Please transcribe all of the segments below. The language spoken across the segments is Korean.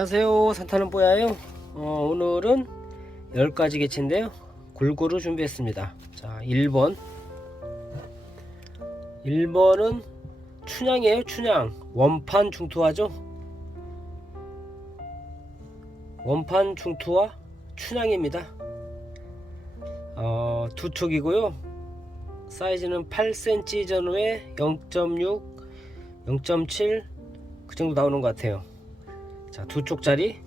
안녕하세요. 산타는 뽀야요. 어, 오늘은 10가지 개체인데요. 골고루 준비했습니다. 자 1번. 1번은 춘향이에요 춘향. 원판 중투화죠? 원판 중투화 춘향입니다. 어, 두 촉이고요. 사이즈는 8cm 전후에 0.6 0.7 그 정도 나오는 것 같아요 자, 두 쪽짜리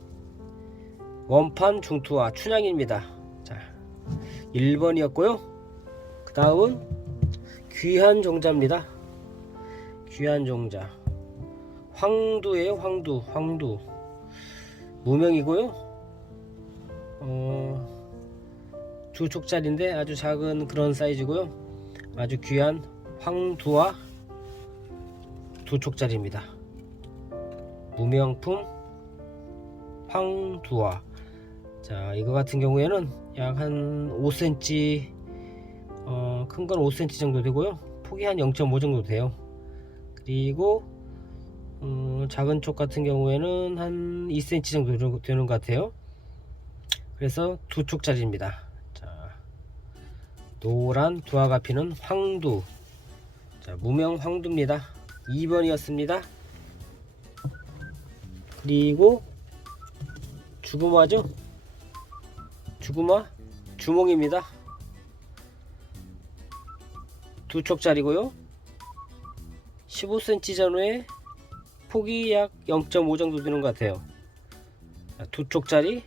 원판 중투화 춘향입니다. 자, 1번이었고요. 그 다음은 귀한 종자입니다. 귀한 종자. 황두예요, 황두, 황두. 무명이고요. 어, 두 쪽짜리인데 아주 작은 그런 사이즈고요. 아주 귀한 황두와 두 쪽짜리입니다. 무명품 황두화. 자 이거 같은 경우에는 약 한 5cm 어, 큰 건 5cm 정도 되고요. 폭이 한 0.5 정도 돼요. 그리고 음, 작은 쪽 같은 경우에는 한 2cm 정도 되는 것 같아요. 그래서 두 쪽짜리입니다. 자 노란 두화가 피는 황두. 자 무명 황두입니다. 2번이었습니다. 그리고 주구마죠? 주구마 주몽입니다. 두 촉짜리고요. 15cm 전후에 폭이 약 0.5 정도 되는 것 같아요. 두 촉짜리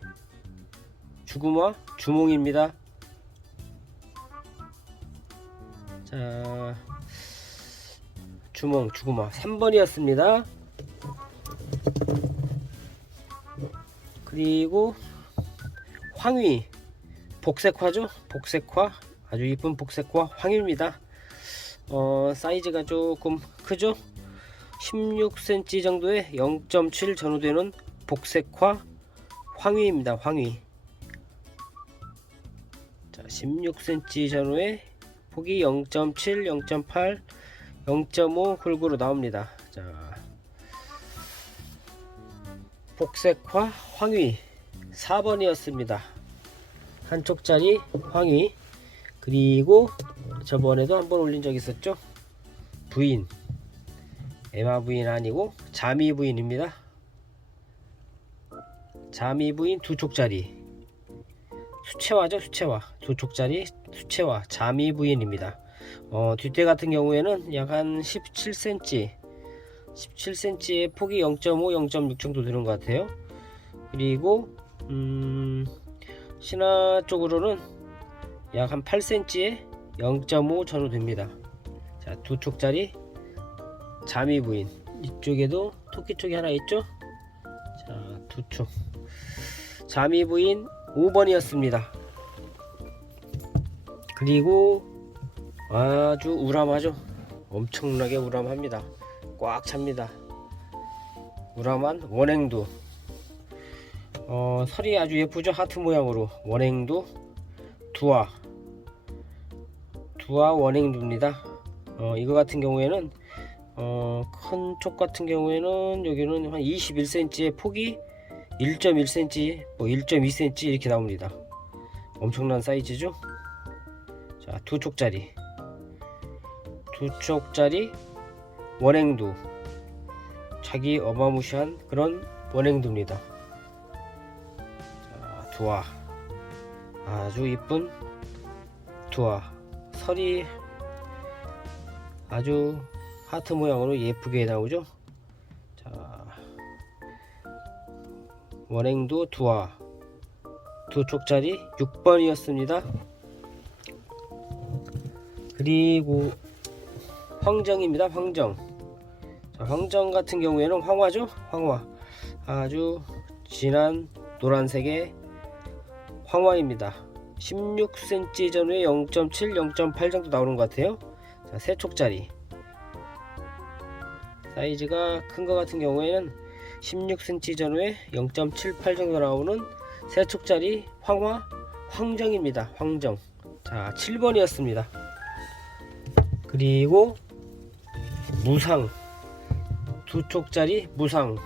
주구마 주몽입니다. 자 주몽 주구마 3번이었습니다. 그리고 황위 복색화죠? 복색화. 아주 이쁜 복색화 황위입니다. 어, 사이즈가 조금 크죠? 16cm 정도의 0.7 전후되는 복색화 황위입니다 황위. 자 16cm 전후에 폭이 0.7 0.8 0.5 골고루 나옵니다. 자 복색화 황위 4번이었습니다. 한쪽짜리 황위 그리고 저번에도 한번 올린 적 있었죠. 부인 에마 부인 아니고 자미 부인입니다. 자미 부인 두 쪽짜리 수채화죠 수채화 두 쪽짜리 수채화 자미 부인입니다. 어, 뒷대 같은 경우에는 약 한 17cm 17cm의 폭이 0.5, 0.6 정도 되는 것 같아요. 그리고 음, 신화 쪽으로는 약 한 8cm에 0.5 전후 됩니다. 자, 두 촉짜리 자미 부인 이쪽에도 토끼 쪽이 하나 있죠? 자, 두 촉. 자미 부인 5번이었습니다. 그리고 아주 우람하죠. 엄청나게 우람합니다. 꽉 찹니다. 우람한 원행두. 어, 설이 아주 예쁘죠? 하트 모양으로 원행두 두화 두화 원행두입니다. 어, 이거 같은 경우에는 어, 큰 쪽 같은 경우에는 여기는 한 21cm의 폭이 1.1cm, 뭐 1.2cm 이렇게 나옵니다. 엄청난 사이즈죠? 자, 두 쪽짜리. 두 쪽짜리 원행두. 자기 어마무시한 그런 원행두입니다. 자, 두화. 아주 이쁜 두화. 설이 아주 하트 모양으로 예쁘게 나오죠? 자, 원행두 두화. 두 쪽짜리 6번이었습니다. 그리고 황정입니다. 황정. 자, 황정 같은 경우에는 황화죠. 황화. 아주 진한 노란색의 황화입니다. 16cm 전후에 0.7, 0.8 정도 나오는 것 같아요. 자, 세 촉짜리. 사이즈가 큰 것 같은 경우에는 16cm 전후에 0.78 정도 나오는 세 촉짜리 황화 황정입니다. 황정. 자, 7번이었습니다. 그리고 무상 두 쪽짜리 무상.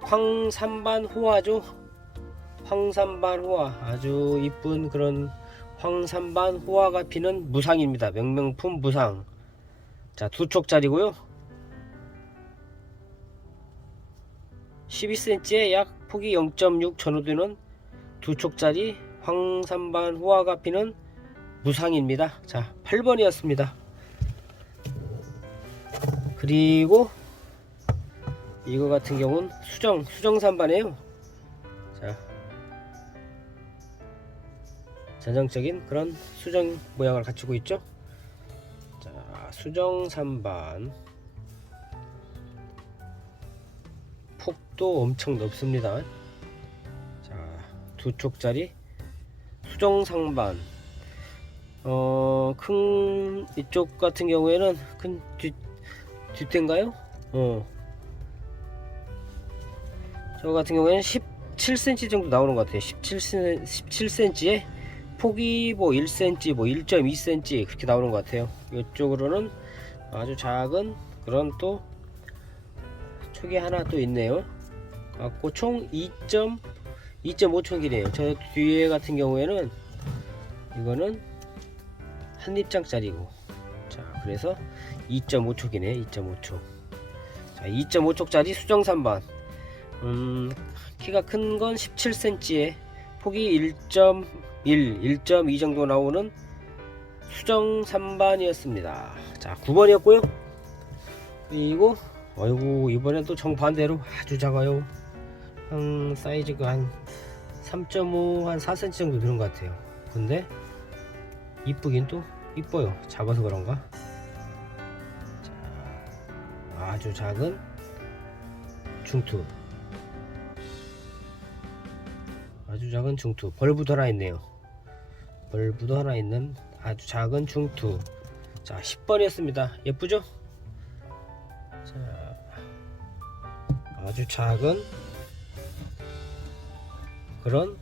황산반 호화죠. 황산반 호화. 아주 이쁜 그런 황산반 호화가 피는 무상입니다. 명명품 무상. 자두 쪽짜리고요. 12cm에 약 폭이 0.6 전후되는 두 쪽짜리 황산반 호화가 피는 무상입니다. 자 8번이었습니다. 그리고 이거 같은 경우는 수정 수정 산반이에요. 자 전형적인 그런 수정 모양을 갖추고 있죠. 자 수정 산반. 폭도 엄청 넓습니다. 자두 쪽짜리 수정 상반. 어, 큰 이쪽 같은 경우에는 큰 뒤, 뒷대인가요? 어. 저 같은 경우에는 17cm 정도 나오는 것 같아요. 17cm, 17cm에 폭이 뭐 1cm, 뭐 1.2cm 그렇게 나오는 것 같아요. 이쪽으로는 아주 작은 그런 또 촉이 하나 또 있네요. 갖고 총 2.2.5촉이네요. 저 뒤에 같은 경우에는 이거는 한 입장짜리고 자 그래서 2.5촉이네 2.5촉 자 2.5촉짜리 수정 3반 음 키가 큰 건 17cm에 폭이 1.1 1.2 정도 나오는 수정 3반이었습니다. 자 9번이었고요. 그리고 어이구 이번엔 또 정반대로 아주 작아요. 한 사이즈가 한 3.5 한 4cm 정도 되는 것 같아요. 근데 이쁘긴 또 이뻐요. 작아서 그런가? 자, 아주 작은 중투 작은 중투. 벌브도 하나 있네요. 벌브도 하나 있는 아주 작은 중투. 자 10번이었습니다. 예쁘죠? 자 아주 작은 그런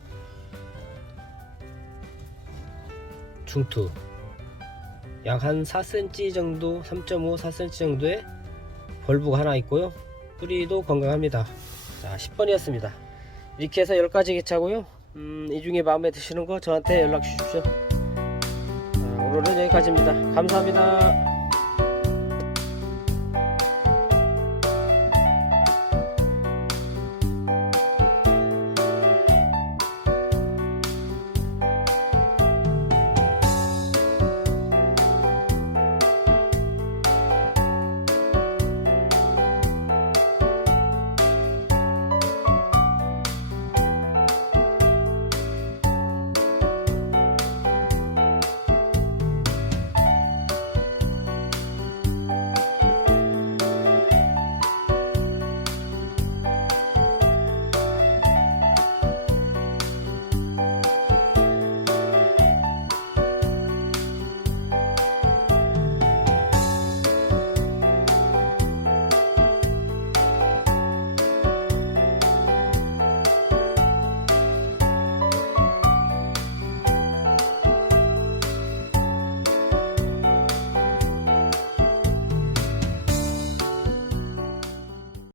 중투. 약 한 4cm 정도 3.5 4cm 정도의 벌브가 하나 있고요. 뿌리도 건강합니다. 자 10번이었습니다. 이렇게 해서 10가지 개차고요 음, 이 중에 마음에 드시는 거 저한테 연락 주십시오. 자, 오늘은 여기까지입니다. 감사합니다